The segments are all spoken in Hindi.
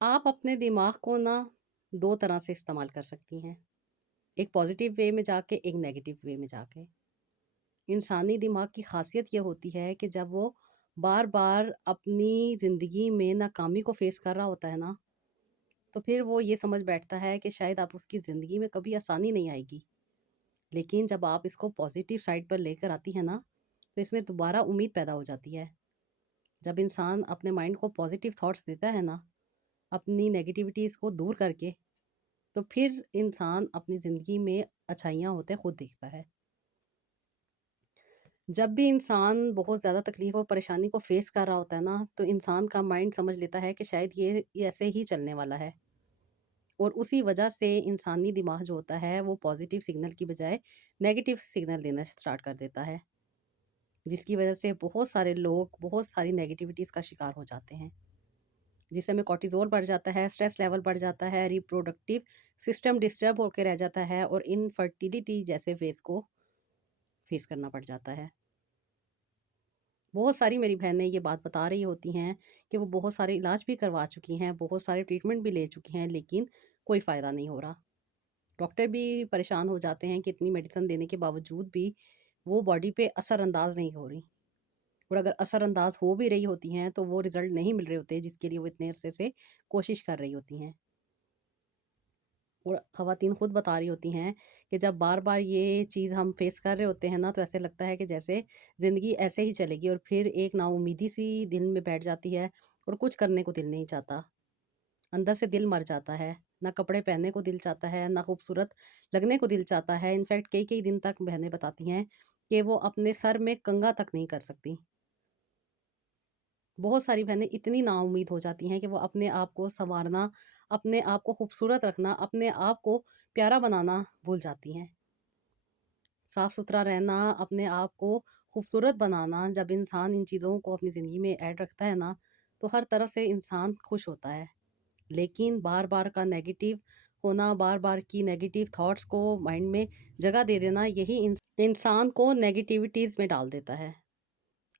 आप अपने दिमाग को ना 2 तरह से इस्तेमाल कर सकती हैं। एक पॉज़िटिव वे में जाके, एक नेगेटिव वे में जाके। इंसानी दिमाग की ख़ासियत ये होती है कि जब वो बार-बार अपनी ज़िंदगी में नाकामी को फ़ेस कर रहा होता है ना, तो फिर वो ये समझ बैठता है कि शायद अब उसकी ज़िंदगी में कभी आसानी नहीं आएगी। लेकिन जब आप इसको पॉज़िटिव साइड पर लेकर आती हैं ना, तो इसमें दोबारा उम्मीद पैदा हो जाती है। जब इंसान अपने माइंड को पॉज़िटिव थॉट्स देता है ना, अपनी नेगेटिविटीज़ को दूर करके, तो फिर इंसान अपनी ज़िंदगी में अच्छाइयाँ होते खुद देखता है। जब भी इंसान बहुत ज़्यादा तकलीफ़ और परेशानी को फ़ेस कर रहा होता है ना, तो इंसान का माइंड समझ लेता है कि शायद ये ऐसे ही चलने वाला है। और उसी वजह से इंसानी दिमाग जो होता है, वो पॉज़िटिव सिग्नल की बजाय नेगेटिव सिग्नल देना स्टार्ट कर देता है। जिसकी वजह से बहुत सारे लोग बहुत सारी नेगेटिविटीज़ का शिकार हो जाते हैं। जिस समय कॉर्टिज़ोल बढ़ जाता है, स्ट्रेस लेवल बढ़ जाता है, रिप्रोडक्टिव सिस्टम डिस्टर्ब होके रह जाता है और इनफर्टिलिटी जैसे फ़ेज़ को फ़ेस करना पड़ जाता है। बहुत सारी मेरी बहनें ये बात बता रही होती हैं कि वो बहुत सारे इलाज भी करवा चुकी हैं, बहुत सारे ट्रीटमेंट भी ले चुकी हैं, लेकिन कोई फ़ायदा नहीं हो रहा। डॉक्टर भी परेशान हो जाते हैं कि इतनी मेडिसिन देने के बावजूद भी वो बॉडी पे असरअंदाज़ नहीं हो रही। और अगर असरअंदाज़ हो भी रही होती हैं, तो वो रिज़ल्ट नहीं मिल रहे होते, जिसके लिए वो इतने अरसे से कोशिश कर रही होती हैं। और ख़वातीन खुद बता रही होती हैं कि जब बार-बार ये चीज़ हम फ़ेस कर रहे होते हैं ना, तो ऐसे लगता है कि जैसे ज़िंदगी ऐसे ही चलेगी और फिर एक नाउम्मीदी सी दिल में बैठ जाती है और कुछ करने को दिल नहीं चाहता। अंदर से दिल मर जाता है, ना कपड़े पहनने को दिल चाहता है, ना खूबसूरत लगने को दिल चाहता है। इनफैक्ट कई-कई दिन तक बहनें बताती हैं कि वो अपने सर में कंघा तक नहीं कर सकती। बहुत सारी बहनें इतनी नाउम्मीद हो जाती हैं कि वो अपने आप को सँवारना, अपने आप को खूबसूरत रखना, अपने आप को प्यारा बनाना भूल जाती हैं। साफ-सुथरा रहना, अपने आप को खूबसूरत बनाना, जब इंसान इन चीज़ों को अपनी ज़िंदगी में ऐड रखता है ना, तो हर तरफ से इंसान खुश होता है। लेकिन बार-बार का नेगेटिव होना, बार-बार की नेगेटिव थॉट्स को माइंड में जगह दे देना, यही इंसान को नेगेटिविटीज़ में डाल देता है।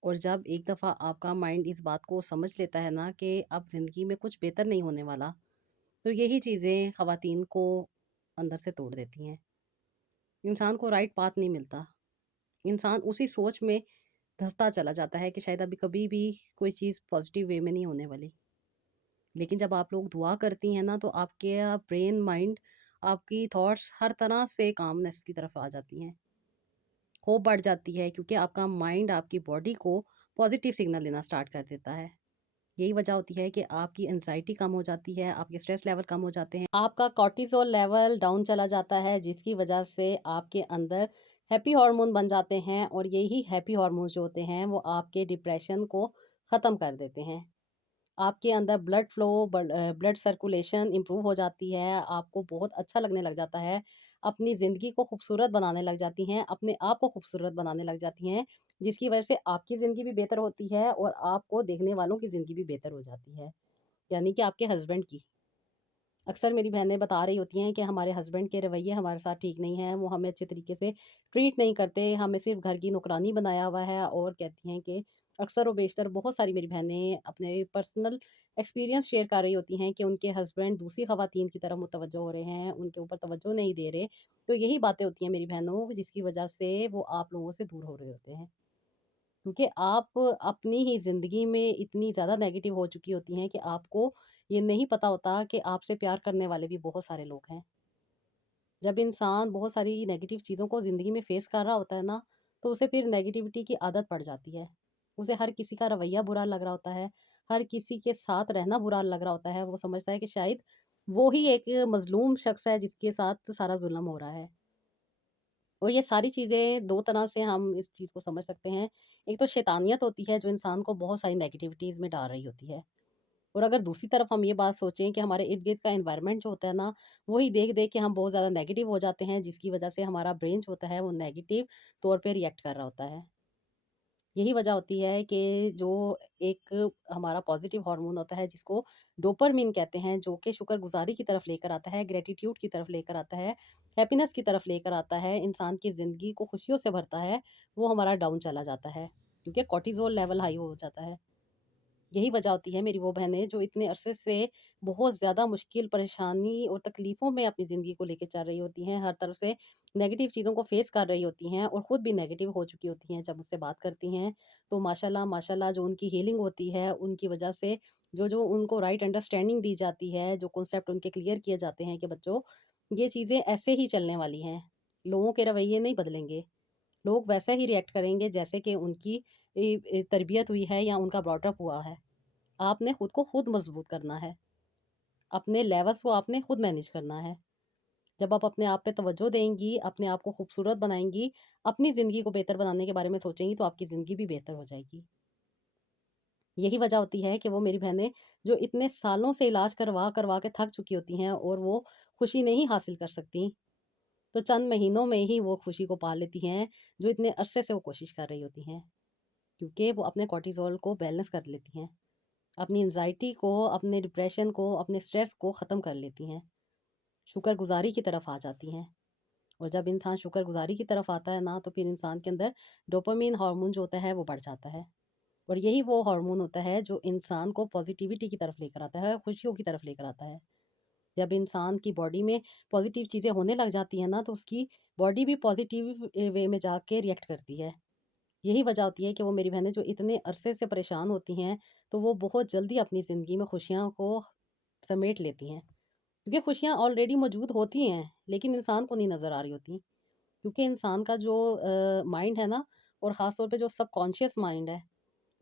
और जब एक दफ़ा आपका माइंड इस बात को समझ लेता है ना कि अब ज़िंदगी में कुछ बेहतर नहीं होने वाला, तो यही चीज़ें ख़वातीन को अंदर से तोड़ देती हैं। इंसान को राइट पाथ नहीं मिलता। इंसान उसी सोच में धँसता चला जाता है कि शायद अभी कभी भी कोई चीज़ पॉज़िटिव वे में नहीं होने वाली। लेकिन जब आप लोग दुआ करती हैं ना, तो आपके ब्रेन, माइंड, आपकी थॉट्स हर तरह से कामनेस की तरफ आ जाती हैं। होप बढ़ जाती है क्योंकि आपका माइंड आपकी बॉडी को पॉज़िटिव सिग्नल देना स्टार्ट कर देता है। यही वजह होती है कि आपकी एंग्ज़ायटी कम हो जाती है, आपके स्ट्रेस लेवल कम हो जाते हैं, आपका कॉर्टिसोल लेवल डाउन चला जाता है, जिसकी वजह से आपके अंदर हैप्पी हार्मोन बन जाते हैं और यही हैप्पी हार्मोन्स जो होते हैं, वो आपके डिप्रेशन को ख़त्म कर देते हैं। आपके अंदर blood flow blood circulation improve हो जाती है, आपको बहुत अच्छा लगने लग जाता है, अपनी ज़िंदगी को खूबसूरत बनाने लग जाती हैं, अपने आप को खूबसूरत बनाने लग जाती हैं, जिसकी वजह से आपकी ज़िंदगी भी बेहतर होती है और आपको देखने वालों की ज़िंदगी भी बेहतर हो जाती है, यानी कि आपके हस्बैंड की। अक्सर मेरी बहनें बता रही होती हैं कि हमारे हस्बैंड के रवैये हमारे साथ ठीक नहीं हैं, वो हमें अच्छे तरीके से ट्रीट नहीं करते, हमें सिर्फ़ घर की नौकरानी बनाया हुआ है और कहती हैं कि अक्सर व बेशतर बहुत सारी मेरी बहनें अपने पर्सनल एक्सपीरियंस शेयर कर रही होती हैं कि उनके हस्बैंड दूसरी ख़वातीन की तरफ मुतवज्जो हो रहे हैं, उनके ऊपर तवज्जो नहीं दे रहे। तो यही बातें होती हैं मेरी बहनों, जिसकी वजह से वो आप लोगों से दूर हो रहे होते हैं। क्योंकि आप अपनी ही ज़िंदगी में इतनी ज़्यादा नेगेटिव हो चुकी होती हैं कि आपको ये नहीं पता होता कि आपसे प्यार करने वाले भी बहुत सारे लोग हैं। जब इंसान बहुत सारी नेगेटिव चीज़ों को ज़िंदगी में फ़ेस कर रहा होता है ना, तो उसे फिर नेगेटिविटी की आदत पड़ जाती है। उसे हर किसी का रवैया बुरा लग रहा होता है, हर किसी के साथ रहना बुरा लग रहा होता है। वो समझता है कि शायद वो ही एक मज़लूम शख़्स है जिसके साथ सारा ज़ुल्म हो रहा है। और ये सारी चीज़ें 2 तरह से हम इस चीज़ को समझ सकते हैं। एक तो शैतानियत होती है जो इंसान को बहुत सारी नेगेटिविटीज़ में डाल रही होती है। और अगर दूसरी तरफ हम ये बात सोचें कि हमारे इर्द-गिर्द का एनवायरनमेंट जो होता है ना, वही देख-देख के हम बहुत ज़्यादा नेगेटिव हो जाते हैं, जिसकी वजह से हमारा ब्रेन जो होता है वो नेगेटिव तौर पे रिएक्ट कर रहा होता है। यही वजह होती है कि जो एक हमारा पॉज़िटिव हार्मोन होता है जिसको डोपामाइन कहते हैं, जो कि शुक्रगुज़ारी की तरफ लेकर आता है, ग्रैटिट्यूड की तरफ लेकर आता है, हैप्पीनेस की तरफ लेकर आता है, इंसान की ज़िंदगी को खुशियों से भरता है, वो हमारा डाउन चला जाता है, क्योंकि कॉर्टिसोल लेवल हाई हो जाता है। यही वजह होती है मेरी वो बहनें जो इतने अरसे से बहुत ज़्यादा मुश्किल, परेशानी और तकलीफ़ों में अपनी ज़िंदगी को लेके चल रही होती हैं, हर तरफ से नेगेटिव चीज़ों को फ़ेस कर रही होती हैं और ख़ुद भी नेगेटिव हो चुकी होती हैं। जब मुझसे बात करती हैं, तो माशाल्लाह माशाल्लाह जो उनकी हीलिंग होती है, उनकी वजह से जो-जो उनको राइट अंडरस्टैंडिंग दी जाती है, जो कॉन्सेप्ट उनके क्लियर किए जाते हैं कि बच्चों, ये चीज़ें ऐसे ही चलने वाली हैं, लोगों के रवैये नहीं बदलेंगे। लोग वैसा ही रिएक्ट करेंगे जैसे कि उनकी तरबियत हुई है या उनका ब्रॉट अप हुआ है। आपने खुद को खुद मजबूत करना है। अपने लेवल्स को आपने खुद मैनेज करना है। जब आप अपने आप पे तवज्जो देंगी, अपने आप को खूबसूरत बनाएँगी, अपनी ज़िंदगी को बेहतर बनाने के बारे में सोचेंगी, तो आपकी ज़िंदगी भी बेहतर हो जाएगी। यही वजह होती है कि वो मेरी बहनें जो इतने सालों से इलाज करवा-करवा के थक चुकी होती हैं और वो खुशी नहीं हासिल कर सकती, तो चंद महीनों में ही वो खुशी को पा लेती हैं, जो इतने अरसे से वो कोशिश कर रही होती हैं। क्योंकि वो अपने कॉर्टिसोल को बैलेंस कर लेती हैं। अपनी एंग्ज़ायटी को, अपने डिप्रेशन को, अपने स्ट्रेस को ख़त्म कर लेती हैं। शुक्रगुज़ारी की तरफ आ जाती हैं और जब इंसान शुक्रगुज़ारी की तरफ आता है ना, तो फिर इंसान के अंदर डोपामाइन हार्मोन जो होता है, वो बढ़ जाता है और यही वो हार्मोन होता है, जो इंसान को पॉज़िटिविटी की तरफ लेकर आता है, खुशियों की तरफ लेकर आता है। जब इंसान की बॉडी में पॉज़िटिव चीज़ें होने लग जाती हैं ना, तो उसकी बॉडी भी पॉज़िटिव वे में जाके रिएक्ट करती है। यही वजह होती है कि वो मेरी बहनें जो इतने अरसे से परेशान होती हैं, तो वो बहुत जल्दी अपनी ज़िंदगी में खुशियाँ को समेट लेती हैं। क्योंकि खुशियाँ ऑलरेडी मौजूद होती हैं, लेकिन इंसान को नहीं नज़र आ रही होती। क्योंकि इंसान का जो माइंड है ना और ख़ास तौर पे जो सबकॉन्शियस माइंड है,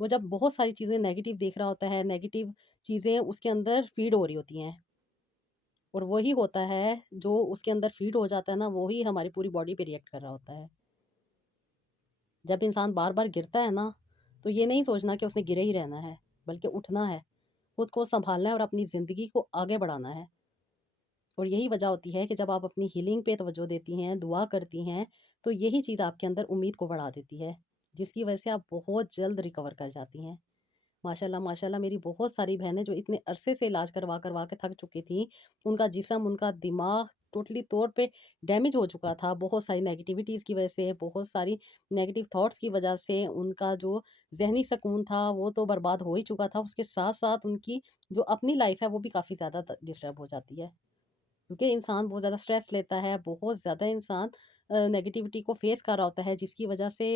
वो जब बहुत सारी चीज़ें नेगेटिव देख रहा होता है, नेगेटिव चीज़ें उसके अंदर फ़ीड हो रही होती हैं और वही होता है, जो उसके अंदर फ़ीड हो जाता है ना, वो ही हमारी पूरी बॉडी पे रिएक्ट कर रहा होता है। जब इंसान बार-बार गिरता है ना, तो ये नहीं सोचना कि उसने गिरे ही रहना है, बल्कि उठना है, खुद को सँभालना है और अपनी ज़िंदगी को आगे बढ़ाना है। और यही वजह होती है कि जब आप अपनी हीलिंग पे तवज्जो देती हैं, दुआ करती हैं, तो यही चीज़ आपके अंदर उम्मीद को बढ़ा देती है, जिसकी वजह से आप बहुत जल्द रिकवर कर जाती हैं। माशाल्लाह, माशाल्लाह मेरी बहुत सारी बहनें जो इतने अरसे से इलाज करवा-करवा के थक चुकी थीं, उनका जिस्म, उनका दिमाग टोटली तौर पे डैमेज हो चुका था। बहुत सारी नेगेटिविटीज़ की वजह से, बहुत सारी नेगेटिव थॉट्स की वजह से उनका जो ज़हनी सुकून था, वो तो बर्बाद हो ही चुका था। उसके साथ-साथ उनकी जो अपनी लाइफ़ है, वो भी काफ़ी ज़्यादा डिस्टर्ब हो जाती है। क्योंकि इंसान बहुत ज़्यादा स्ट्रेस लेता है, बहुत ज़्यादा इंसान नेगेटिविटी को फ़ेस कर रहा होता है, जिसकी वजह से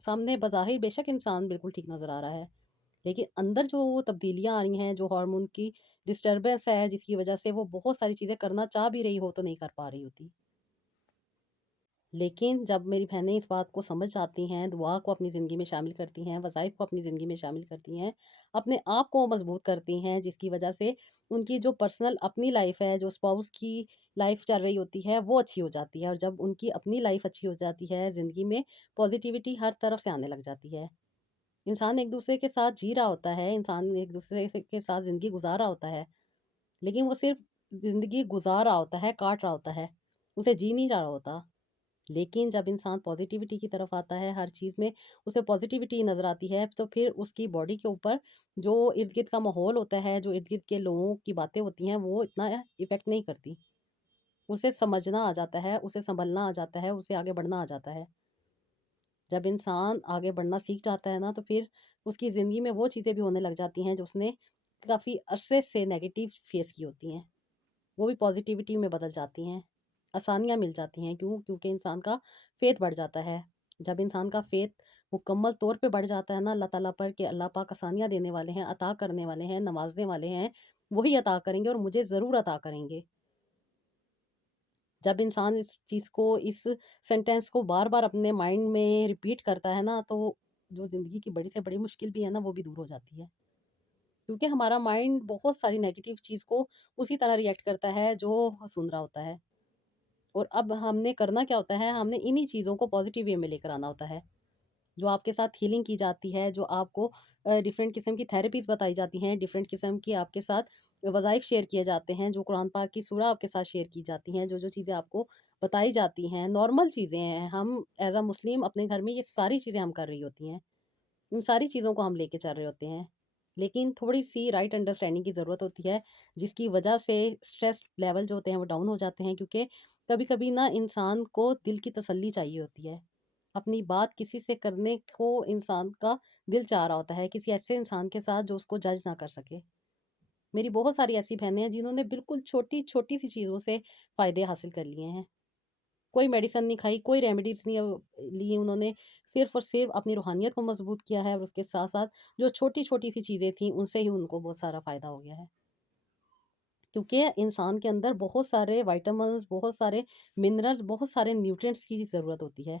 सामने बज़ाहिर बेशक इंसान बिल्कुल ठीक नज़र आ रहा है। लेकिन अंदर जो तब्दीलियाँ आ रही हैं, जो हार्मोन की डिस्टर्बेंस है, जिसकी वजह से वो बहुत सारी चीज़ें करना चाह भी रही हो, तो नहीं कर पा रही होती। लेकिन जब मेरी बहनें इस बात को समझ जाती हैं, दुआ को अपनी ज़िंदगी में शामिल करती हैं, वज़ाइफ को अपनी ज़िंदगी में शामिल करती हैं, अपने आप को मज़बूत करती हैं, जिसकी वजह से उनकी जो पर्सनल अपनी लाइफ़ है, जो स्पाउस की लाइफ़ चल रही होती है, वो अच्छी हो जाती है और जब उनकी अपनी लाइफ़ अच्छी हो जाती है, ज़िंदगी में पॉज़िटिविटी हर तरफ से आने लग जाती है। इंसान एक-दूसरे के साथ जी रहा होता है, इंसान एक-दूसरे से के साथ ज़िंदगी गुज़ार रहा होता है, लेकिन वो सिर्फ़ ज़िंदगी गुज़ार रहा होता है, काट रहा होता है, उसे जी नहीं रहा होता। लेकिन जब इंसान पॉज़िटिविटी की तरफ आता है, हर चीज़ में उसे पॉज़िटिविटी नज़र आती है, तो फिर उसकी बॉडी के ऊपर जो इर्द-गिर्द का माहौल होता है, जो इर्द-गिर्द के लोगों की बातें होती हैं, वो इतना इफ़ेक्ट नहीं करती। उसे समझना आ जाता है, उसे सँभलना आ जाता है, उसे आगे बढ़ना आ जाता है। जब इंसान आगे बढ़ना सीख जाता है ना, तो फिर उसकी ज़िंदगी में वो चीज़ें भी होने लग जाती हैं, जो उसने काफ़ी अरसे से नेगेटिव फ़ेस की होती हैं। वो भी पॉज़िटिविटी में बदल जाती हैं, आसानियाँ मिल जाती हैं। क्यों? क्योंकि इंसान का फ़ेथ बढ़ जाता है। जब इंसान का फ़ेथ मुकम्मल तौर पे बढ़ जाता है ना अल्लाह ताला पर कि अल्लाह पाक आसानियाँ देने वाले हैं, अता करने वाले हैं, नवाज़ने वाले हैं, वही अता करेंगे और मुझे ज़रूर अता करेंगे। जब इंसान इस चीज़ को, इस सेंटेंस को बार-बार अपने माइंड में रिपीट करता है ना, तो जो ज़िंदगी की बड़ी से बड़ी मुश्किल भी है ना, वो भी दूर हो जाती है। क्योंकि हमारा माइंड बहुत सारी नेगेटिव चीज़ को उसी तरह रिएक्ट करता है, जो सुन रहा होता है। और अब हमने करना क्या होता है, हमने इन्हीं चीज़ों को पॉज़िटिव वे में लेकर आना होता है। जो आपके साथ हीलिंग की जाती है, जो आपको डिफ़रेंट किस्म की थेरेपीज़ बताई जाती हैं, डिफ़रेंट किस्म की आपके साथ वज़ाइफ शेयर किए जाते हैं, जो कुरान पाक की सूरा आपके साथ शेयर की जाती हैं, जो-जो चीज़ें आपको बताई जाती हैं, नॉर्मल चीज़ें हैं। हम एज़ अ मुस्लिम अपने घर में ये सारी चीज़ें हम कर रही होती हैं। इन सारी चीज़ों को हम लेके चल रहे होते हैं। लेकिन थोड़ी-सी राइट अंडरस्टैंडिंग की ज़रूरत होती है, जिसकी वजह से स्ट्रेस लेवल जो होते हैं, वो डाउन हो जाते हैं क्योंकि कभी-कभी ना इंसान को दिल की तसल्ली चाहिए होती है। अपनी बात किसी से करने को इंसान का दिल चाह रहा होता है, किसी ऐसे इंसान के साथ जो उसको जज ना कर सके। मेरी बहुत सारी ऐसी बहनें हैं जिन्होंने बिल्कुल छोटी-छोटी सी चीज़ों से फ़ायदे हासिल कर लिए हैं। कोई मेडिसिन नहीं खाई, कोई रेमेडीज़ नहीं ली उन्होंने, सिर्फ़ और सिर्फ़ अपनी रूहानियत को मज़बूत किया है और उसके साथ-साथ जो छोटी-छोटी सी चीज़ें थी, उनसे ही उनको बहुत सारा फ़ायदा हो गया है। क्योंकि इंसान के अंदर बहुत सारे विटामिन्स, बहुत सारे मिनरल्स, बहुत सारे न्यूट्रिएंट्स की ज़रूरत होती है।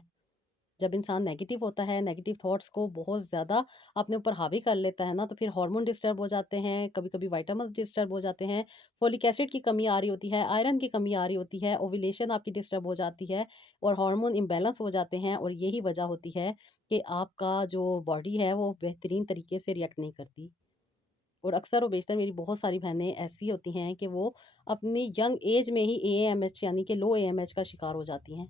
जब इंसान नेगेटिव होता है, नेगेटिव थॉट्स को बहुत ज़्यादा अपने ऊपर हावी कर लेता है ना, तो फिर हार्मोन डिस्टर्ब हो जाते हैं, कभी-कभी विटामिन्स डिस्टर्ब हो जाते हैं, फोलिक एसिड की कमी आ रही होती है, आयरन की कमी आ रही होती है, ओव्यूलेशन आपकी डिस्टर्ब हो जाती है और हार्मोन इम्बैलेंस हो जाते हैं और यही वजह होती है कि आपका जो बॉडी है, वो बेहतरीन तरीके से रिएक्ट नहीं करती। और अक्सर और बेशतर मेरी बहुत सारी बहनें ऐसी होती हैं कि वो अपनी यंग एज में ही एएमएच यानी कि लो एएमएच का शिकार हो जाती हैं।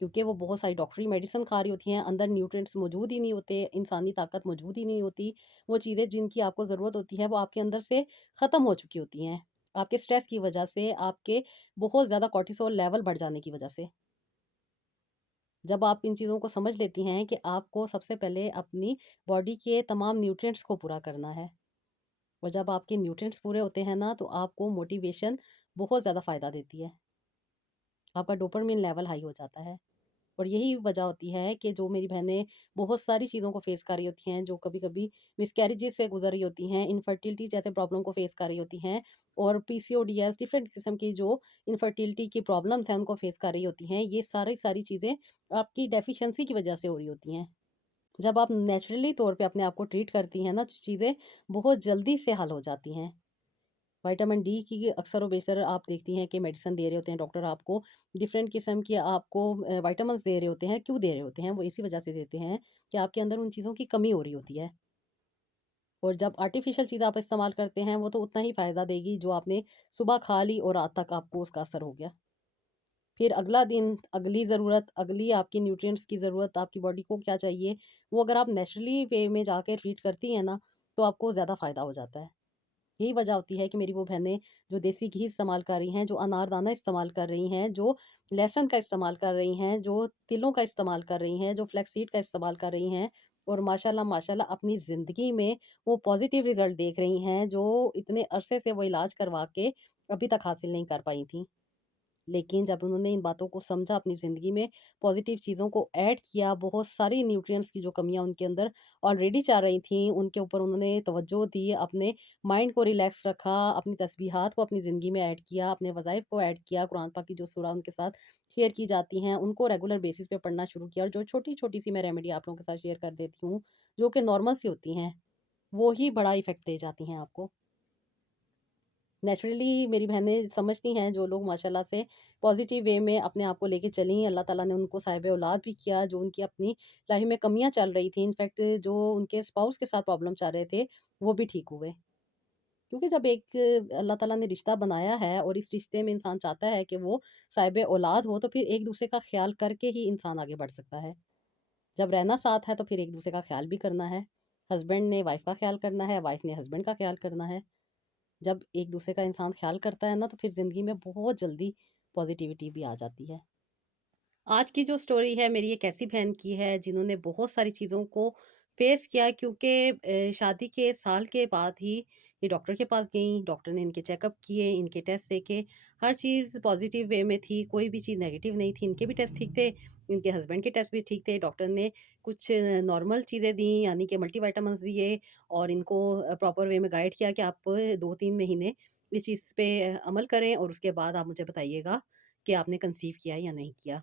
क्योंकि वो बहुत सारी डॉक्टरी मेडिसिन खा रही होती हैं, अंदर न्यूट्रिएंट्स मौजूद ही नहीं होते, इंसानी ताकत मौजूद ही नहीं होती। वो चीज़ें जिनकी आपको ज़रूरत होती है, वो आपके अंदर से ख़त्म हो चुकी होती हैं। आपके स्ट्रेस की वजह से, आपके बहुत ज़्यादा कॉर्टिसोल लेवल बढ़ जाने की वजह से। जब आप इन चीज़ों को समझ लेती हैं कि आपको सबसे पहले अपनी बॉडी के तमाम न्यूट्रिएंट्स को पूरा करना है और जब आपके न्यूट्रिएंट्स पूरे होते हैं ना, तो आपको मोटिवेशन बहुत ज़्यादा फ़ायदा देती है। आपका डोपामाइन लेवल हाई हो जाता है। और यही वजह होती है कि जो मेरी बहनें बहुत सारी चीज़ों को फेस कर रही होती हैं, जो कभी-कभी मिसकैरेजेस से गुज़र रही होती हैं, इनफर्टिलिटी जैसे प्रॉब्लम को फेस कर रही होती हैं और पीसीओडीएस डिफरेंट किस्म की जो इनफर्टिलिटी की प्रॉब्लम्स हैं, उनको फेस कर रही होती हैं। ये सारी चीज़ें आपकी डेफ़िशिएंसी की वजह से हो रही होती हैं। जब आप नेचुरली तौर पे अपने आप को ट्रीट करती हैं ना, तो चीज़ें बहुत जल्दी से हल हो जाती हैं। विटामिन डी की अक्सर व बेशतर आप देखती हैं कि मेडिसिन दे रहे होते हैं डॉक्टर आपको, डिफरेंट किस्म की आपको विटामिन्स दे रहे होते हैं। क्यों दे रहे होते हैं? वो इसी वजह से देते हैं कि आपके अंदर उन चीज़ों की कमी हो रही होती है। और जब आर्टिफ़िशियल चीज़ आप इस्तेमाल करते हैं, वो तो उतना ही फ़ायदा देगी जो आपने सुबह खा ली और रात तक आपको उसका असर हो गया। फिर अगला दिन, अगली ज़रूरत, अगली आपकी न्यूट्रिएंट्स की ज़रूरत, आपकी बॉडी को क्या चाहिए, वो अगर आप नेचुरली वे में जाके ट्रीट करती हैं ना, तो आपको ज़्यादा फ़ायदा हो जाता है। यही वजह होती है कि मेरी वो बहनें जो देसी घी इस्तेमाल कर रही हैं, जो अनारदाना इस्तेमाल कर रही हैं, जो लहसुन का इस्तेमाल कर रही हैं, जो तिलों का इस्तेमाल कर रही हैं, जो फ्लैक्स सीड का इस्तेमाल कर रही हैं और माशाल्लाह अपनी ज़िंदगी में वो पॉज़िटिव रिज़ल्ट देख रही हैं, जो इतने अरसे से वो इलाज करवा के अभी तक हासिल नहीं कर पाई थीं। लेकिन जब उन्होंने इन बातों को समझा अपनी ज़िंदगी में, पॉज़िटिव चीज़ों को ऐड किया, बहुत सारी न्यूट्रिएंट्स की जो कमियाँ उनके अंदर ऑलरेडी चल रही थीं, उनके ऊपर उन्होंने तवज्जो दी, अपने माइंड को रिलैक्स रखा, अपनी तस्बीहात को अपनी ज़िंदगी में ऐड किया, अपने वज़ाइफ को ऐड किया, कुरान पाक की जो सूरा उनके साथ शेयर की जाती हैं, उनको रेगुलर बेसिस पे पढ़ना शुरू किया और जो छोटी-छोटी सी मैं रेमेडी आप लोगों के साथ शेयर कर देती हूँ, जो कि नॉर्मल सी होती हैं, वो ही बड़ा इफ़ेक्ट दे जाती हैं आपको। नेचुरली मेरी बहनें समझती हैं जो लोग माशाल्लाह से पॉजिटिव वे में अपने आप को लेके चली, अल्लाह ताला ने उनको साहिब औलाद भी किया, जो उनकी अपनी लाइफ में कमियाँ चल रही थी, इनफैक्ट जो उनके स्पाउस के साथ प्रॉब्लम चल रहे थे, वो भी ठीक हुए। क्योंकि जब एक अल्लाह ताला ने रिश्ता बनाया है और इस रिश्ते में इंसान चाहता है कि वो साहिब औलाद हो, तो फिर एक-दूसरे का ख़्याल करके ही इंसान आगे बढ़ सकता है। जब रहना साथ है, तो फिर एक-दूसरे का ख़्याल भी करना है। हस्बैंड ने वाइफ़ का ख़्याल करना है, वाइफ़ ने हस्बैंड का ख़्याल करना है। जब एक दूसरे का इंसान ख्याल करता है ना, तो फिर ज़िंदगी में बहुत जल्दी पॉजिटिविटी भी आ जाती है। आज की जो स्टोरी है मेरी एक ऐसी बहन की है जिन्होंने बहुत सारी चीज़ों को फेस किया, क्योंकि शादी के साल के बाद ही ये डॉक्टर के पास गई। डॉक्टर ने इनके चेकअप किए, इनके टेस्ट देखे, हर चीज़ पॉजिटिव वे में थी, कोई भी चीज़ नेगेटिव नहीं थी। इनके भी टेस्ट ठीक थे, इनके हस्बैंड के टेस्ट भी ठीक थे। डॉक्टर ने कुछ नॉर्मल चीज़ें दी, यानी कि मल्टीविटामिन्स दिए और इनको प्रॉपर वे में गाइड किया कि आप 2-3 महीने इस चीज़ पे अमल करें और उसके बाद आप मुझे बताइएगा कि आपने कंसीव किया या नहीं किया।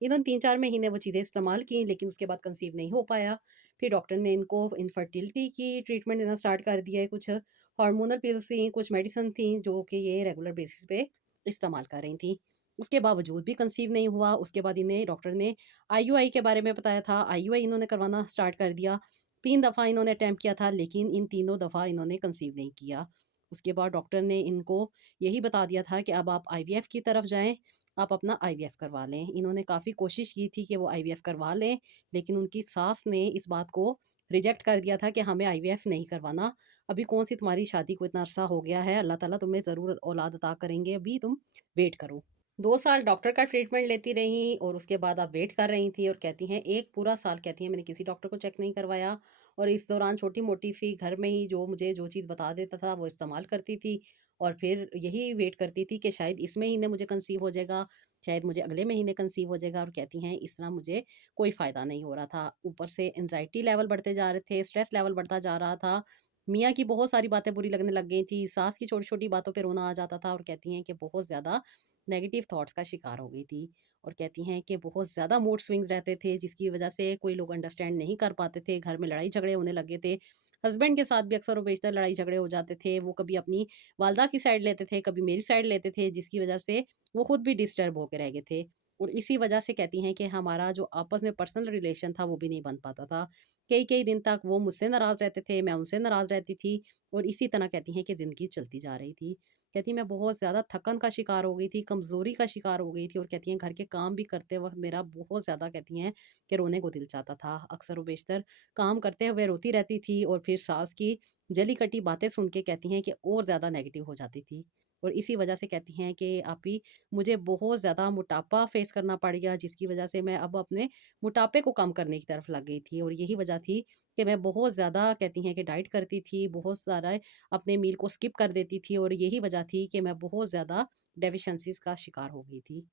इन्होंने 3-4 महीने वो चीज़ें इस्तेमाल की, लेकिन उसके बाद कंसीव नहीं हो पाया। फिर डॉक्टर ने इनको इनफर्टिलिटी की ट्रीटमेंट देना स्टार्ट कर दिया है। कुछ हार्मोनल पिल्स थी, कुछ मेडिसिन थी, जो कि ये रेगुलर बेसिस पे इस्तेमाल कर रही थी। उसके बावजूद भी कंसीव नहीं हुआ। उसके बाद इन्हें डॉक्टर ने आईयूआई के बारे में बताया था। आईयूआई इन्होंने करवाना स्टार्ट कर दिया। 3 दफ़ा इन्होंने अटेम्प्ट किया था, लेकिन इन तीनों दफ़ा इन्होंने कंसीव नहीं किया। उसके बाद डॉक्टर ने इनको यही बता दिया था कि अब आप आईवीएफ की तरफ जाएँ, आप अपना आईवीएफ करवा लें। इन्होंने काफ़ी कोशिश की थी कि वो आईवीएफ करवा लें, लेकिन उनकी सास ने इस बात को रिजेक्ट कर दिया था कि हमें आईवीएफ नहीं करवाना। अभी कौन-सी तुम्हारी शादी को इतना अरसा हो गया है, अल्लाह ताला तुम्हें ज़रूर औलाद अता करेंगे, अभी तुम वेट करो। 2 साल डॉक्टर का ट्रीटमेंट लेती रहीं और उसके बाद आप वेट कर रही थी और कहती हैं 1 पूरा साल कहती हैं मैंने किसी डॉक्टर को चेक नहीं करवाया और इस दौरान छोटी-मोटी सी घर में ही जो मुझे जो चीज़ बता देता था वो इस्तेमाल करती थी और फिर यही वेट करती थी कि शायद इस महीने मुझे कंसीव हो जाएगा, शायद मुझे अगले महीने कंसीव हो जाएगा और कहती हैं इस तरह मुझे कोई फ़ायदा नहीं हो रहा था। ऊपर से एंग्ज़ायटी लेवल बढ़ते जा रहे थे, स्ट्रेस लेवल बढ़ता जा रहा था। मियाँ की बहुत सारी बातें बुरी लगने लग गई थी, सास की छोटी-छोटी बातों पे रोना आ जाता था और कहती हैं कि बहुत ज़्यादा नेगेटिव थॉट्स का शिकार हो गई थी और कहती हैं कि बहुत ज़्यादा मूड स्विंग्स रहते थे जिसकी वजह से कोई लोग अंडरस्टैंड नहीं कर पाते थे, घर में लड़ाई झगड़े होने लगे थे। हस्बैंड के साथ भी अक्सर और बेशतर लड़ाई झगड़े हो जाते थे, वो कभी अपनी वालदा की साइड लेते थे, कभी मेरी साइड लेते थे जिसकी वजह से वो खुद भी डिस्टर्ब होके रह गए थे। और इसी वजह से कहती हैं कि हमारा जो आपस में पर्सनल रिलेशन था वो भी नहीं बन पाता था। कई-कई दिन तक वो मुझसे नाराज़ रहते थे, मैं उनसे नाराज़ रहती थी और इसी तरह कहती हैं कि ज़िंदगी चलती जा रही थी। कहती हैं मैं बहुत ज़्यादा थकन का शिकार हो गई थी, कमज़ोरी का शिकार हो गई थी और कहती हैं घर के काम भी करते वक़्त मेरा बहुत ज़्यादा कहती हैं कि रोने को दिल चाहता था। अक्सर व बेशतर काम करते हुए रोती रहती थी और फिर सास की जली-कटी बातें सुन के कहती हैं कि और ज़्यादा नेगेटिव हो जाती थी। और इसी वजह से कहती हैं कि आपी मुझे बहुत ज़्यादा मोटापा फ़ेस करना पड़ गया जिसकी वजह से मैं अब अपने मोटापे को कम करने की तरफ लग गई थी और यही वजह थी कि मैं बहुत ज़्यादा कहती हैं कि डाइट करती थी, बहुत सारा अपने मील को स्किप कर देती थी और यही वजह थी कि मैं बहुत ज़्यादा डेफिशिएंसीज़ का शिकार हो गई थी।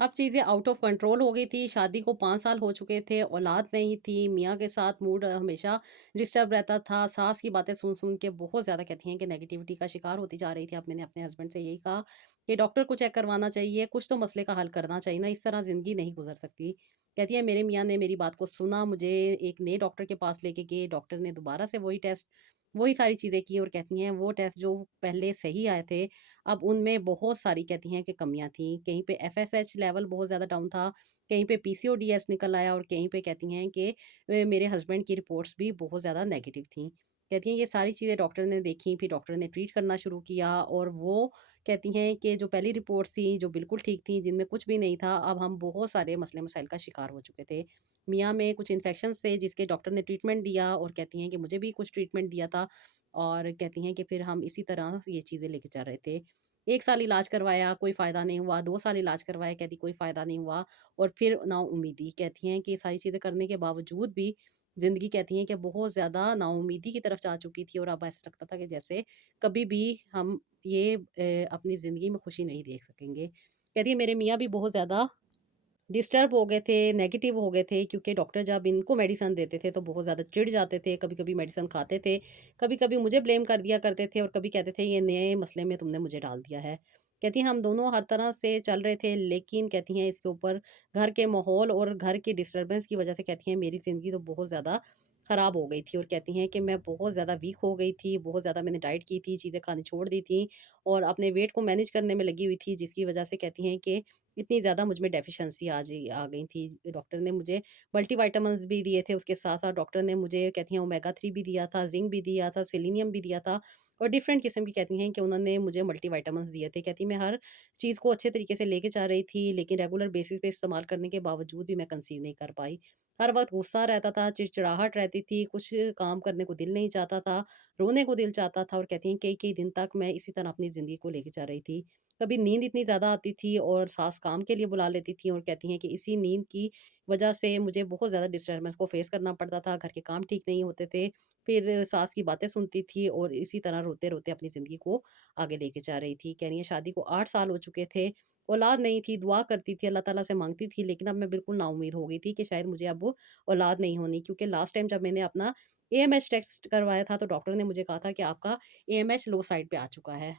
अब चीज़ें आउट ऑफ कंट्रोल हो गई थी, शादी को 5 साल हो चुके थे, औलाद नहीं थी, मियाँ के साथ मूड हमेशा डिस्टर्ब रहता था, सास की बातें सुन-सुन के बहुत ज़्यादा कहती हैं कि नेगेटिविटी का शिकार होती जा रही थी। अब मैंने अपने हस्बैंड से यही कहा कि डॉक्टर को चेक करवाना चाहिए, कुछ तो मसले का हल करना चाहिए ना, इस तरह ज़िंदगी नहीं गुज़र सकती। कहती है मेरे मियाँ ने मेरी बात को सुना, मुझे एक नए डॉक्टर के पास लेके गए, डॉक्टर ने दोबारा से वही टेस्ट, वही सारी चीज़ें की और कहती हैं वो टेस्ट जो पहले सही आए थे अब उनमें बहुत सारी कहती हैं कि कमियाँ थी। कहीं पे एफएसएच लेवल बहुत ज़्यादा डाउन था, कहीं पे पीसीओडीएस निकल आया और कहीं पे कहती हैं कि मेरे हस्बैंड की रिपोर्ट्स भी बहुत ज़्यादा नेगेटिव थी। कहती हैं ये सारी चीज़ें डॉक्टर ने देखी, फिर डॉक्टर ने ट्रीट करना शुरू किया और वो कहती हैं कि जो पहली रिपोर्ट्स थी, जो बिल्कुल ठीक थी, जिनमें कुछ भी नहीं था, अब हम बहुत सारे मसले-मसाइल का शिकार हो चुके थे। मियाँ में कुछ इन्फेक्शंस थे जिसके डॉक्टर ने ट्रीटमेंट दिया और कहती हैं कि मुझे भी कुछ ट्रीटमेंट दिया था और कहती हैं कि फिर हम इसी तरह ये चीज़ें लेके चल रहे थे। 1 साल इलाज करवाया, कोई फ़ायदा नहीं हुआ, 2 साल इलाज करवाया, कहती कोई फ़ायदा नहीं हुआ और फिर नाउम्मीदी। कहती हैं कि ये सारी चीज़ें करने के बावजूद भी ज़िंदगी कहती हैं कि बहुत ज़्यादा नाउम्मीदी की तरफ जा चुकी थी और अब ऐसा लगता था कि जैसे कभी भी हम ये अपनी ज़िंदगी में खुशी नहीं देख सकेंगे। कहती है मेरे मियाँ भी बहुत ज़्यादा डिस्टर्ब हो गए थे, नेगेटिव हो गए थे क्योंकि डॉक्टर जब इनको मेडिसिन देते थे तो बहुत ज़्यादा चिढ़ जाते थे, कभी-कभी मेडिसिन खाते थे, कभी-कभी मुझे ब्लेम कर दिया करते थे और कभी कहते थे ये नए मसले में तुमने मुझे डाल दिया है। कहती हैं हम दोनों हर तरह से चल रहे थे लेकिन कहती हैं इसके ऊपर घर के माहौल और घर की डिस्टर्बेंस की वज़ह से कहती हैं मेरी ज़िंदगी तो बहुत ज़्यादा ख़राब हो गई थी और कहती हैं कि मैं बहुत ज़्यादा वीक हो गई थी, बहुत ज़्यादा मैंने डाइट की थी, चीज़ें खानी छोड़ दी थी और अपने वेट को मैनेज करने में लगी हुई थी जिसकी वज़ह से कहती हैं कि इतनी ज़्यादा मुझ में डेफ़िशिएंसी आ गई थी। डॉक्टर ने मुझे मल्टीविटामिन्स भी दिए थे, उसके साथ-साथ डॉक्टर ने मुझे कहती हैं ओमेगा 3 भी दिया था, ज़िंक भी दिया था, सेलेनियम भी दिया था और डिफ़रेंट किस्म की कहती हैं कि उन्होंने मुझे मल्टीविटामिन्स दिए थे। कहती मैं हर चीज़ को अच्छे तरीके से लेके जा रही थी, लेकिन रेगुलर बेसिस पे इस्तेमाल करने के बावजूद भी मैं कंसीव नहीं कर पाई। हर वक़्त गुस्सा रहता था, चिड़चिड़ाहट रहती थी, कुछ काम करने को दिल नहीं चाहता था, रोने को दिल चाहता था और कहती हैं कई-कई दिन तक मैं इसी तरह अपनी ज़िंदगी को लेके जा रही थी। कभी नींद इतनी ज़्यादा आती थी और सास काम के लिए बुला लेती थी और कहती हैं कि इसी नींद की वजह से मुझे बहुत ज़्यादा डिस्टर्बेंस को फेस करना पड़ता था, घर के काम ठीक नहीं होते थे। फिर सास की बातें सुनती थी और इसी तरह रोते-रोते अपनी ज़िंदगी को आगे लेके जा रही थी। कह रही हैं शादी को 8 साल हो चुके थे, औलाद नहीं थी, दुआ करती थी, अल्लाह ताला से माँगती थी, लेकिन अब मैं बिल्कुल नाउम्मीद हो गई थी कि शायद मुझे अब औलाद नहीं होनी क्योंकि लास्ट टाइम जब मैंने अपना एएमएच टेस्ट करवाया था, तो डॉक्टर ने मुझे कहा था कि आपका एएमएच लो साइड पे आ चुका है।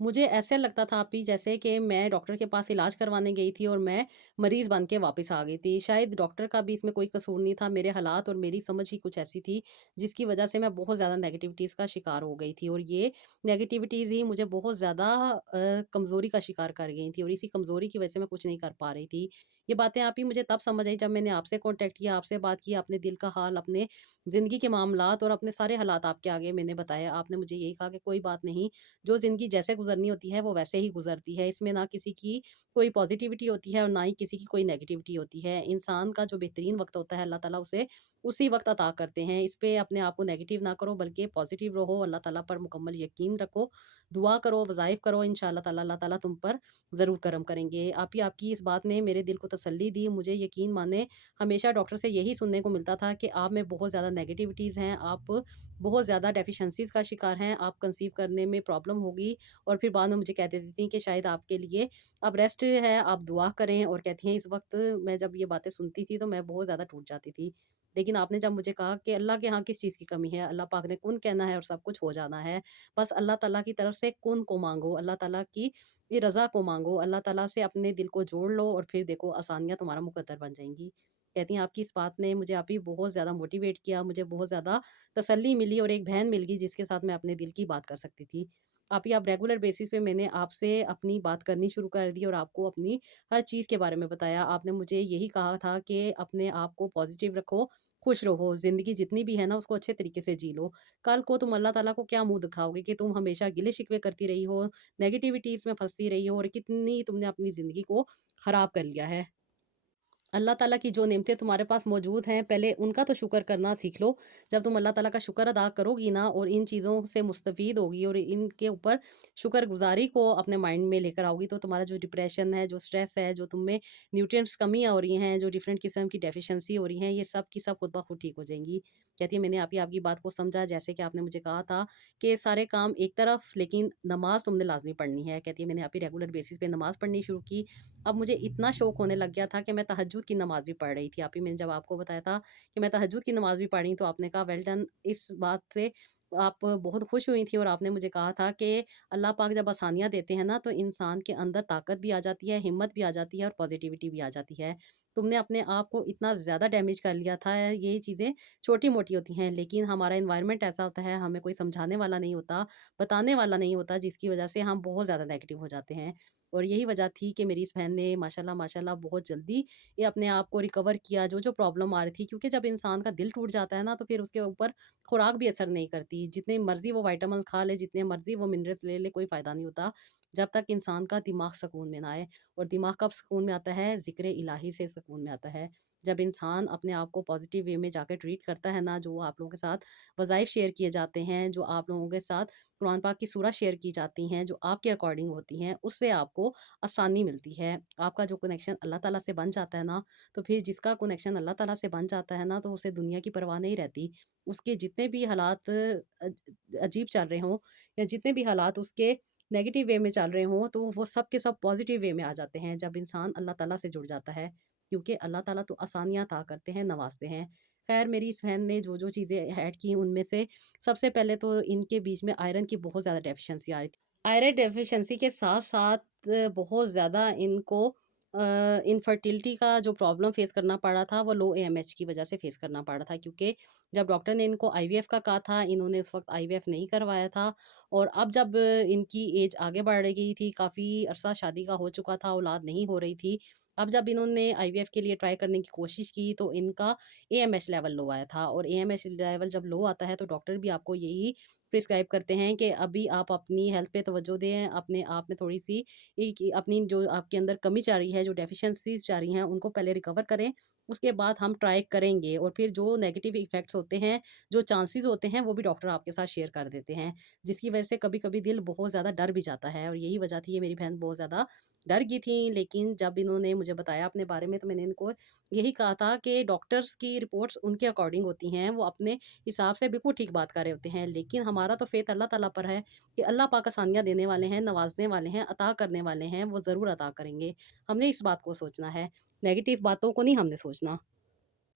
मुझे ऐसे लगता था अभी जैसे कि मैं डॉक्टर के पास इलाज करवाने गई थी और मैं मरीज़ बन के वापस आ गई थी। शायद डॉक्टर का भी इसमें कोई कसूर नहीं था, मेरे हालात और मेरी समझ ही कुछ ऐसी थी, जिसकी वज़ह से मैं बहुत ज़्यादा नेगेटिविटीज़ का शिकार हो गई थी और ये नेगेटिविटीज़ ही मुझे बहुत ज़्यादा कमज़ोरी का शिकार कर गई थी और इसी कमज़ोरी की वजह से मैं कुछ नहीं कर पा रही थी। ये बातें आप ही मुझे तब समझ आई जब मैंने आपसे कॉन्टैक्ट किया, आपसे बात की, अपने दिल का हाल, अपने ज़िंदगी के मामलात और अपने सारे हालात आपके आगे मैंने बताए। आपने मुझे यही कहा कि कोई बात नहीं, जो ज़िंदगी जैसे गुज़रनी होती है, वो वैसे ही गुज़रती है। इसमें ना किसी की कोई पॉज़िटिविटी होती है और ना ही किसी की कोई नेगेटिविटी होती है। इंसान का जो बेहतरीन वक़्त होता है, अल्लाह ताला उसे उसी वक़्त अता करते हैं। इस पे अपने आप को नेगेटिव ना करो, बल्कि पॉज़िटिव रहो, अल्लाह ताला पर मुकम्मल यकीन रखो, दुआ करो, वज़ाइफ़ करो, इंशाअल्लाह ताला अल्लाह ताला तुम पर ज़रूर करम करेंगे। आप ही आपकी इस बात ने मेरे दिल को तसल्ली दी। मुझे यकीन माने, हमेशा डॉक्टर से यही सुनने को मिलता था कि आप में बहुत ज़्यादा नेगेटिविटीज़ हैं, आप बहुत ज़्यादा डेफ़िशिएंसीज़ का शिकार हैं, आप कंसीव करने में प्रॉब्लम होगी और फिर बाद में मुझे कह देती थीं कि शायद आपके लिए अब रेस्ट है, आप दुआ करें और कहती हैं इस वक़्त मैं जब ये बातें सुनती थी तो मैं बहुत ज़्यादा टूट जाती थी। लेकिन आपने जब मुझे कहा कि अल्लाह के यहाँ किस चीज़ की कमी है, अल्लाह पाक ने कुन कहना है और सब कुछ हो जाना है। बस अल्लाह ताला की तरफ से कुन को माँगो, अल्लाह ताला की ये रज़ा को माँगो, अल्लाह ताला से अपने दिल को जोड़ लो और फिर देखो आसानियाँ तुम्हारा मुकद्दर बन जाएँगी। कहती हैं आपकी इस बात ने मुझे आप ही बहुत ज़्यादा मोटिवेट किया, मुझे बहुत ज़्यादा तसल्ली मिली और एक बहन मिल गई जिसके साथ मैं अपने दिल की बात कर सकती थी। आप ही आप रेगुलर बेसिस पे मैंने आपसे अपनी बात करनी शुरू कर दी और आपको अपनी हर चीज़ के बारे में बताया। आपने मुझे यही कहा था कि अपने आप को पॉज़िटिव रखो, खुश रहो, ज़िंदगी जितनी भी है ना उसको अच्छे तरीके से जी लो। कल को तुम अल्लाह ताला को क्या मुँह दिखाओगे कि तुम हमेशा गिले-शिकवे करती रही हो, नेगेटिविटीज़ में फँसती रही हो और कितनी तुमने अपनी ज़िंदगी को ख़राब कर लिया है। अल्लाह ताला की जो नेमतें तुम्हारे पास मौजूद हैं, पहले उनका तो शुक्र करना सीख लो। जब तुम अल्लाह ताला का शुक्र अदा करोगी ना और इन चीज़ों से मुस्तफ़ीद होगी और इनके ऊपर शुक्रगुज़ारी को अपने माइंड में लेकर आओगी, तो तुम्हारा जो डिप्रेशन है, जो स्ट्रेस है, जो तुम में न्यूट्रिएंट्स कमियाँ हो रही हैं, जो डिफरेंट किस्म की डेफ़िशिएंसी हो रही हैं, ये सब की सब खुद ब खुद ठीक हो जाएँगी। कहती है मैंने आप ही आपकी बात को समझा, जैसे कि आपने मुझे कहा था कि सारे काम एक तरफ, लेकिन नमाज़ तुमने लाज़मी पढ़नी है। कहती है मैंने आप ही रेगुलर बेसिस पे नमाज़ पढ़नी शुरू की। अब मुझे इतना शौक होने लग गया था कि मैं तहज्जुद की नमाज़ भी पढ़ रही थी। आप ही मैंने जब आपको बताया था कि मैं तहज्जुद की नमाज़ भी पढ़ रही, तो आपने कहा वेल डन। इस बात से आप बहुत खुश हुई थी और आपने मुझे कहा था कि अल्लाह पाक जब आसानियाँ देते हैं ना, तो इंसान के अंदर ताकत भी आ जाती है, हिम्मत भी आ जाती है और पॉज़िटिविटी भी आ जाती है। तुमने अपने आप को इतना ज़्यादा डैमेज कर लिया था, ये चीज़ें छोटी-मोटी होती हैं, लेकिन हमारा एनवायरनमेंट ऐसा होता है, हमें कोई समझाने वाला नहीं होता, बताने वाला नहीं होता, जिसकी वज़ह से हम बहुत ज़्यादा नेगेटिव हो जाते हैं। और यही वजह थी कि मेरी इस बहन ने माशाल्लाह माशाल्लाह बहुत जल्दी ये अपने आप को रिकवर किया, जो-जो प्रॉब्लम आ रही थी, क्योंकि जब इंसान का दिल टूट जाता है ना, तो फिर उसके ऊपर खुराक भी असर नहीं करती। जितने मर्ज़ी वो विटामिन्स खा ले, जितने मर्ज़ी वो मिनरल्स ले ले, कोई फ़ायदा नहीं होता, जब तक इंसान का दिमाग सुकून में ना आए। और दिमाग कब सुकून में आता है? ज़िक्र इलाही से सुकून में आता है। जब इंसान अपने आप को पॉज़िटिव वे में जाकर ट्रीट करता है ना, जो आप लोगों के साथ वज़ाइफ़ शेयर किए जाते हैं, जो आप लोगों के साथ कुरान पाक की सूरह शेयर की जाती हैं, जो आपके अकॉर्डिंग होती हैं, उससे आपको आसानी मिलती है। आपका जो कनेक्शन अल्लाह ताला से बन जाता है ना, तो फिर जिसका कनेक्शन अल्लाह ताला से बन जाता है ना, तो उसे दुनिया की परवाह नहीं रहती। उसके जितने भी हालात अजीब चल रहे हों या जितने भी हालात उसके नेगेटिव वे में चल रहे हों, तो वो सब के सब पॉज़िटिव वे में आ जाते हैं, जब इंसान अल्लाह ताला से जुड़ जाता है। क्योंकि अल्लाह ताला तो आसानियाँ अता करते हैं, नवाज़ते हैं। ख़ैर मेरी इस बहन ने जो-जो चीज़ें ऐड की, उनमें से सबसे पहले तो इनके बीच में आयरन की बहुत ज़्यादा डेफ़िशिएंसी आ रही थी। आयरन डेफ़िशिएंसी के साथ-साथ बहुत ज़्यादा इनको इनफर्टिलिटी का जो प्रॉब्लम फ़ेस करना पड़ रहा था, वो लो एएमएच की वज़ह से फ़ेस करना पड़ रहा था, क्योंकि जब डॉक्टर ने इनको आईवीएफ का कहा था, इन्होंने उस वक़्त आईवीएफ नहीं करवाया था। और अब जब इनकी ऐज आगे बढ़ गई थी, काफ़ी अरसा शादी का हो चुका था, औलाद नहीं हो रही थी। अब जब इन्होंने आईवीएफ के लिए ट्राई करने की कोशिश की, तो इनका एएमएच लेवल लो आया था, और एएमएच लेवल जब लो आता है, तो डॉक्टर भी आपको यही प्रिस्क्राइब करते हैं कि अभी आप अपनी हेल्थ पे तवज्जो दें, अपने आप में थोड़ी-सी अपनी जो आपके अंदर कमी चाह रही है, जो डेफ़िशिएंसीज़ चाह रही हैं, उनको पहले रिकवर करें। उसके बाद हम ट्राई करेंगे, और फिर जो नेगेटिव इफ़ेक्ट्स होते हैं, जो चांसेज़ होते हैं, वो भी डॉक्टर आपके साथ शेयर कर देते हैं। जिसकी वजह से कभी-कभी दिल बहुत ज़्यादा डर भी जाता है, और यही वजह थी, ये मेरी बहन बहुत ज़्यादा डर गई थी। लेकिन जब इन्होंने मुझे बताया अपने बारे में, तो मैंने इनको यही कहा था कि डॉक्टर्स की रिपोर्ट्स उनके अकॉर्डिंग होती हैं, वो अपने हिसाब से बिल्कुल ठीक बात कर रहे होते हैं। लेकिन हमारा तो फ़ेथ अल्लाह ताला पर है कि अल्लाह पाक आसानियाँ देने वाले हैं, नवाज़ने वाले हैं, अता करने वाले हैं, वो ज़रूर अता करेंगे। हमने इस बात को सोचना है, नेगेटिव बातों को नहीं हमने सोचना।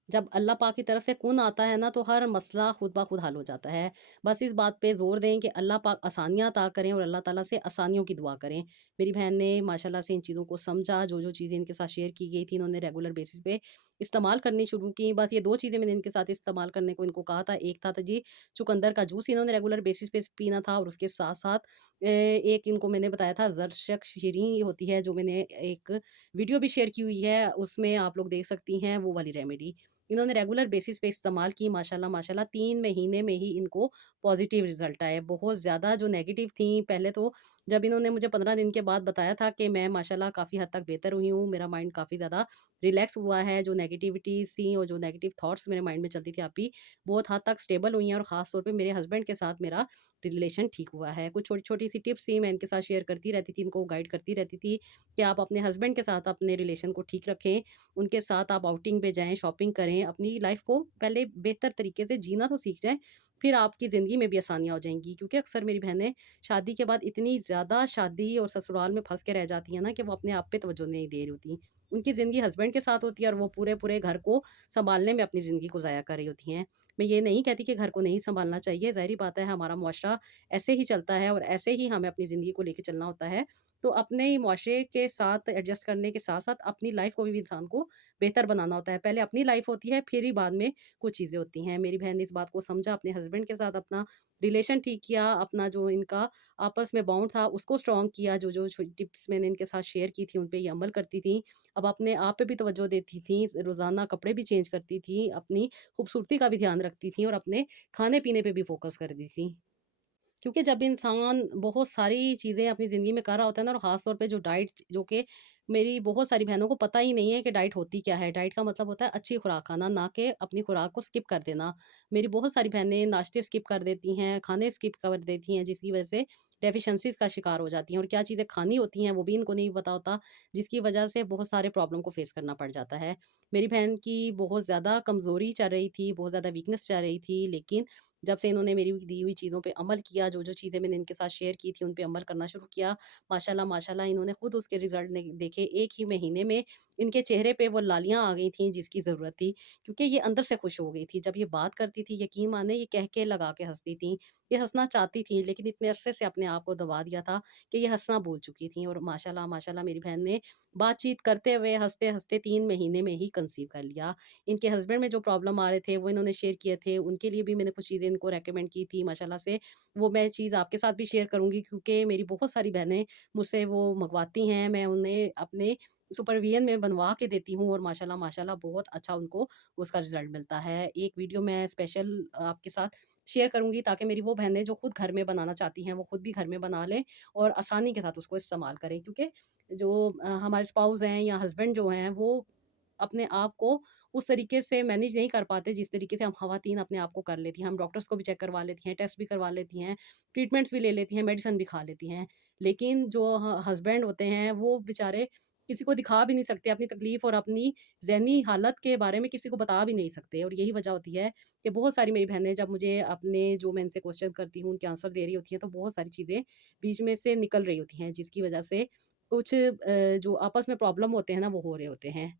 जब अल्लाह पाक की तरफ से कुन आता है ना, तो हर मसला खुद ब खुद हल हो जाता है। बस इस बात पे ज़ोर दें कि अल्लाह पाक आसानियाँ अता करें और अल्लाह ताला से आसानियों की दुआ करें। मेरी बहन ने माशाल्लाह से इन चीज़ों को समझा, जो-जो चीज़ें इनके साथ शेयर की गई थी, इन्होंने रेगुलर बेसिस पे इस्तेमाल करनी शुरू की। बस ये 2 चीज़ें मैंने इनके साथ इस्तेमाल करने को इनको कहा था। एक था जी चुकंदर का जूस इन्होंने रेगुलर बेसिस पे पीना था और उसके साथ-साथ एक इनको मैंने बताया था ज़रशक शीरीं होती है, जो मैंने एक वीडियो भी शेयर की हुई है, उसमें आप लोग देख सकती हैं वो वाली रेमेडी। इन्होंने रेगुलर बेसिस पे इस्तेमाल की माशाल्लाह माशाल्लाह 3 महीने में ही इनको पॉज़िटिव रिज़ल्ट आए। बहुत ज़्यादा जो नेगेटिव थी पहले तो जब इन्होंने मुझे 15 दिन के बाद बताया था कि मैं माशाल्लाह काफ़ी हद तक बेहतर हुई हूँ, मेरा माइंड काफ़ी ज़्यादा रिलैक्स हुआ है, जो नेगेटिविटीज़ थी और जो नेगेटिव थॉट्स मेरे माइंड में चलती थी, आप भी बहुत हद तक स्टेबल हुई हैं और ख़ास तौर पे मेरे हस्बैंड के साथ मेरा रिलेशन ठीक हुआ है। कुछ छोटी-छोटी सी टिप्स थी मैं इनके साथ शेयर करती रहती थी, इनको गाइड करती रहती थी कि आप अपने हस्बैंड के साथ अपने रिलेशन को ठीक रखें, उनके साथ आप आउटिंग पे जाएँ, शॉपिंग करें, अपनी लाइफ़ को पहले बेहतर तरीके से जीना तो सीख जाएँ, फिर आपकी ज़िंदगी में भी आसानियाँ हो जाएँगी। क्योंकि अक्सर मेरी बहनें शादी के बाद इतनी ज़्यादा शादी और ससुराल में फँस के रह जाती हैं ना कि वो अपने आप पे तवज्जो नहीं दे रही होती। उनकी ज़िंदगी हस्बैंड के साथ होती है और वो पूरे-पूरे घर को सँभालने में अपनी ज़िंदगी को ज़ाया कर रही होती हैं। मैं ये नहीं कहती कि घर को नहीं सँभालना चाहिए, ज़ाहिर-सी बात है हमारा मुआशरा ऐसे ही चलता है और ऐसे ही हमें अपनी ज़िंदगी को लेके चलना होता है। तो अपने ही मुआशरे के साथ एडजस्ट करने के साथ-साथ अपनी लाइफ़ को भी इंसान को बेहतर बनाना होता है। पहले अपनी लाइफ़ होती है, फिर ही बाद में कुछ चीज़ें होती हैं। मेरी बहन ने इस बात को समझा, अपने हस्बैंड के साथ अपना रिलेशन ठीक किया, अपना जो इनका आपस में बॉन्ड था उसको स्ट्रॉन्ग किया, जो-जो छो टिप्स मैंने इनके साथ शेयर की थी, उन पे ये अमल करती थी। अब अपने आप पे भी तवज्जो देती थी, रोज़ाना कपड़े भी चेंज करती थी, अपनी खूबसूरती का भी ध्यान रखती थी और अपने खाने-पीने पे भी फ़ोकस करती थी। क्योंकि जब इंसान बहुत सारी चीज़ें अपनी ज़िंदगी में कर रहा होता है ना और ख़ास तौर पे जो डाइट जो कि मेरी बहुत सारी बहनों को पता ही नहीं है कि डाइट होती क्या है। डाइट का मतलब होता है अच्छी खुराक खाना, ना कि अपनी खुराक को स्किप कर देना। मेरी बहुत सारी बहनें नाश्ते स्किप कर देती हैं, खाने स्किप कर देती हैं, जिसकी वजह से डेफ़िशिएंसीज़ का शिकार हो जाती हैं और क्या चीज़ें खानी होती हैं, वो भी इनको नहीं पता होता, जिसकी वजह से बहुत सारे प्रॉब्लम को फ़ेस करना पड़ जाता है। मेरी बहन की बहुत ज़्यादा कमज़ोरी चल रही थी, बहुत ज़्यादा वीकनेस चल रही थी, लेकिन जब से इन्होंने मेरी दी हुई चीज़ों पे अमल किया, जो-जो चीज़ें मैंने इनके साथ शेयर की थी, उन पे अमल करना शुरू किया, माशाल्लाह माशाल्लाह इन्होंने खुद उसके रिज़ल्ट ने देखे। 1 ही महीने में इनके चेहरे पे वो लालियाँ आ गई थीं जिसकी ज़रूरत थी, क्योंकि ये अंदर से खुश हो गई थी। जब ये बात करती थी, यकीन मानिए ये कह के लगा के हँसती थीं। ये हँसना चाहती थीं, लेकिन इतने अरसे से अपने आप को दबा दिया था कि ये हँसना भूल चुकी थीं और माशाल्लाह माशाल्लाह मेरी बहन ने बातचीत करते हुए, हँसते-हँसते 3 महीने में ही कंसीव कर लिया। इनके हस्बैंड में जो प्रॉब्लम आ रहे थे, वो इन्होंने शेयर किए थे। उनके लिए भी मैंने कुछ चीज़ें इनको रिकमेंड की थी माशाल्लाह से। वो मैं चीज़ आपके साथ भी शेयर करूँगी क्योंकि मेरी बहुत सारी बहनें मुझसे वो मँगवाती हैं। मैं उन्हें अपने सुपरविज़न में बनवा के देती हूँ और माशाल्लाह माशाल्लाह बहुत अच्छा उनको उसका रिज़ल्ट मिलता है। एक वीडियो मैं स्पेशल आपके साथ शेयर करूँगी ताकि मेरी वो बहनें जो खुद घर में बनाना चाहती हैं, वो खुद भी घर में बना लें और आसानी के साथ उसको इस्तेमाल करें। क्योंकि जो हमारे स्पाउस हैं या हस्बैंड जो हैं, वो अपने आप को उस तरीके से मैनेज नहीं कर पाते जिस तरीके से हम ख़वातीन अपने आप को कर लेती हैं। हम डॉक्टर्स को भी चेक करवा लेती हैं, टेस्ट भी करवा लेती हैं, ट्रीटमेंट्स भी ले लेती हैं, मेडिसिन भी खा लेती हैं। लेकिन जो हस्बैंड होते हैं वो बेचारे किसी को दिखा भी नहीं सकते अपनी तकलीफ़ और अपनी ज़हनी हालत के बारे में किसी को बता भी नहीं सकते और यही वज़ह होती है कि बहुत सारी मेरी बहनें जब मुझे अपने जो मैं इनसे क्वेश्चन करती हूँ, उनके आंसर दे रही होती हैं, तो बहुत सारी चीज़ें बीच में से निकल रही होती हैं, जिसकी वज़ह से कुछ जो आपस में प्रॉब्लम होते हैं ना, वो हो रहे होते हैं।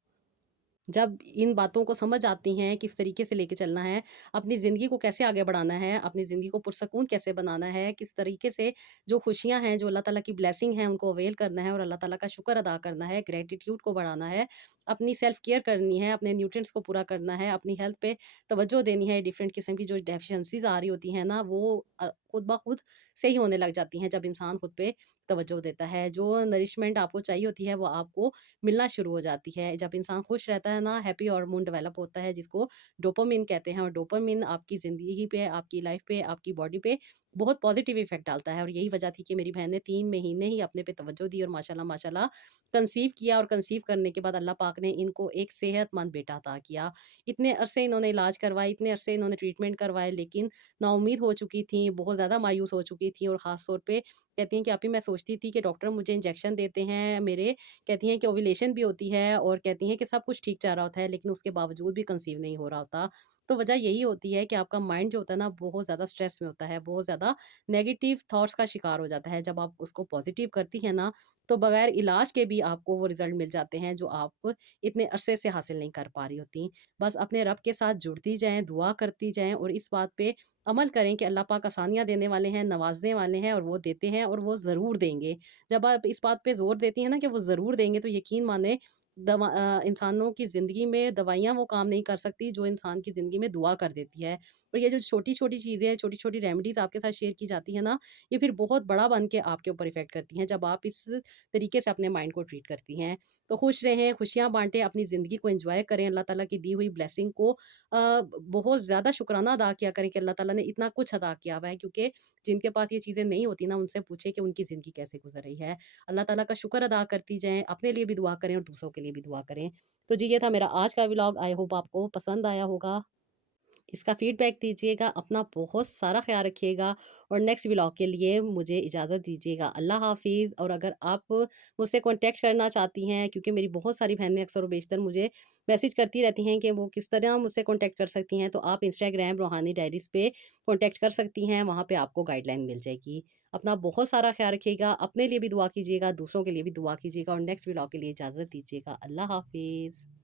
जब इन बातों को समझ आती हैं, किस तरीके से लेके चलना है, अपनी ज़िंदगी को कैसे आगे बढ़ाना है, अपनी ज़िंदगी को पुरसकून कैसे बनाना है, किस तरीके से जो खुशियाँ हैं, जो अल्लाह ताला की ब्लेसिंग है, उनको अवेल करना है और अल्लाह ताला का शुक्र अदा करना है, ग्रैटिट्यूड को बढ़ाना है, अपनी सेल्फ केयर करनी है, अपने न्यूट्रिएंट्स को पूरा करना है, अपनी हेल्थ पे तवज्जो देनी है। डिफरेंट किस्म की जो डेफिशिएंसीज़ आ रही होती हैं ना, वो खुद ब खुद सही होने लग जाती हैं, जब इंसान खुद पे तवज्जो देता है। जो नरिशमेंट आपको चाहिए होती है, वो आपको मिलना शुरू हो जाती है। जब इंसान खुश रहता है ना, हैप्पी हार्मोन डेवलप होता है जिसको डोपामाइन कहते हैं और डोपामाइन आपकी ज़िंदगी पे, आपकी लाइफ़ पे, आपकी बॉडी पे बहुत पॉज़िटिव इफ़ेक्ट डालता है और यही वजह थी कि मेरी बहन ने 3 महीने ही अपने पे तवज्जो दी और माशाल्लाह माशाल्लाह कंसीव किया और कंसीव करने के बाद अल्लाह पाक ने इनको एक सेहतमंद बेटा अता किया। इतने अरसे इन्होंने इलाज करवाए, इतने अरसे इन्होंने ट्रीटमेंट करवाए लेकिन नाउम्मीद हो चुकी थी, बहुत ज़्यादा मायूस हो चुकी थी और ख़ास तौर पे कहती हैं कि अभी मैं सोचती थी कि डॉक्टर मुझे इंजेक्शन देते हैं मेरे कहती हैं कि ओव्यूलेशन भी होती है और कहती हैं कि सब कुछ ठीक चल रहा होता है लेकिन उसके बावजूद भी कंसीव नहीं हो रहा होता। तो वजह यही होती है कि आपका माइंड जो होता है ना बहुत ज़्यादा स्ट्रेस में होता है, बहुत ज़्यादा नेगेटिव थॉट्स का शिकार हो जाता है। जब आप उसको पॉज़िटिव करती हैं ना, तो बगैर इलाज के भी आपको वो रिज़ल्ट मिल जाते हैं जो आप इतने अरसे से हासिल नहीं कर पा रही होती। बस अपने रब के साथ जुड़ती जाएँ, दुआ करती जाएँ और इस बात पे अमल करें कि अल्लाह पाक आसानियाँ देने वाले हैं, नवाज़ने वाले हैं और वो देते हैं और वो ज़रूर देंगे। जब आप इस बात पे ज़ोर देती हैं ना कि वो ज़रूर देंगे, तो यकीन मानें इंसानों की ज़िंदगी में दवाइयाँ वो काम नहीं कर सकती जो इंसान की ज़िंदगी में दुआ कर देती है। और ये जो छोटी-छोटी चीज़ें हैं, छोटी-छोटी रेमेडीज़ आपके साथ शेयर की जाती हैं ना, ये फिर बहुत बड़ा बन के आपके ऊपर इफ़ेक्ट करती हैं, जब आप इस तरीके से अपने माइंड को ट्रीट करती हैं। तो खुश रहें, खुशियाँ बाँटें, अपनी ज़िंदगी को एन्जॉय करें, अल्लाह ताला की दी हुई ब्लेसिंग को बहुत ज़्यादा शुक्राना अदा किया करें कि अल्लाह ताला ने इतना कुछ अता किया हुआ है, क्योंकि जिनके पास ये चीज़ें नहीं होती ना, उनसे पूछें कि उनकी ज़िंदगी कैसे गुज़र रही है। अल्लाह ताला का शुक्र अदा करती जाएँ, अपने लिए भी दुआ करें और दूसरों के लिए भी दुआ करें। तो जी, ये था मेरा आज का व्लॉग, आई होप आपको पसंद आया होगा। इसका फीडबैक दीजिएगा, अपना बहुत सारा ख़्याल रखिएगा और नेक्स्ट व्लॉग के लिए मुझे इजाज़त दीजिएगा। अल्लाह हाफ़िज़। और अगर आप मुझसे कॉन्टैक्ट करना चाहती हैं, क्योंकि मेरी बहुत सारी बहनें अक्सर व बेशतर मुझे मैसेज करती रहती हैं कि वो किस तरह मुझसे कॉन्टैक्ट कर सकती हैं, तो आप इंस्टाग्राम रूहानी डायरीज़ पे कॉन्टैक्ट कर सकती हैं, वहाँ पे आपको गाइडलाइन मिल जाएगी। अपना बहुत सारा ख़्याल रखिएगा, अपने लिए भी दुआ कीजिएगा, दूसरों के लिए भी दुआ कीजिएगा और नेक्स्ट व्लॉग के लिए इजाज़त दीजिएगा। अल्लाह हाफ़िज़।